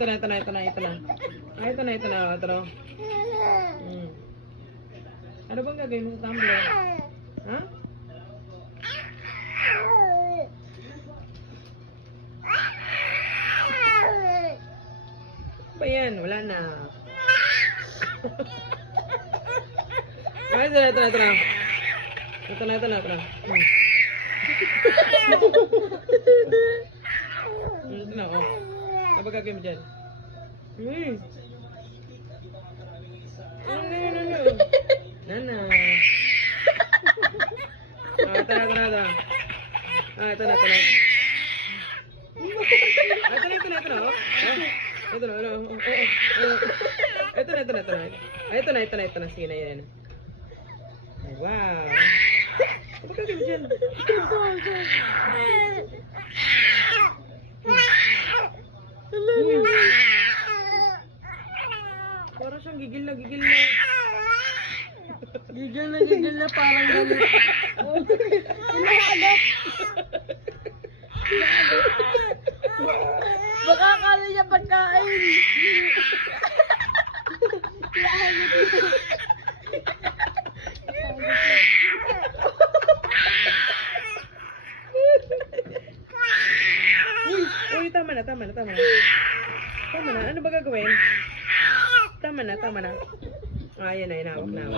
ito na, ito na, ito na, ito na. Ay, ito na, ito na, ito na. Ano bang gagawin mo sa tumbler? Ha? Ba yan? Wala na. Ay, ito na, ito na, ito na. Ito na, ito na, ito na. Ito na, oh. Ano ba gagawin mo dyan? Ano? Nana. Ah, ito na, ito na, ito na. Ah, ito na, ito na. Ito na, ito na, ito na, oh. Ito na, ito na, ito na, ito na, ito na. Ito na, ito na, ito na. Sige na, yan. Wow. Ano ba gagawin mo dyan? Parang siyang gigil na, gigil na. Gigil na, parang ganun. Hinahanap. Baka akala niya pagkain. Uy, tama na, tama na, tama na. Tama na, ano ba gagawin? Tama na, tama na. Ah, yan na, inawak na.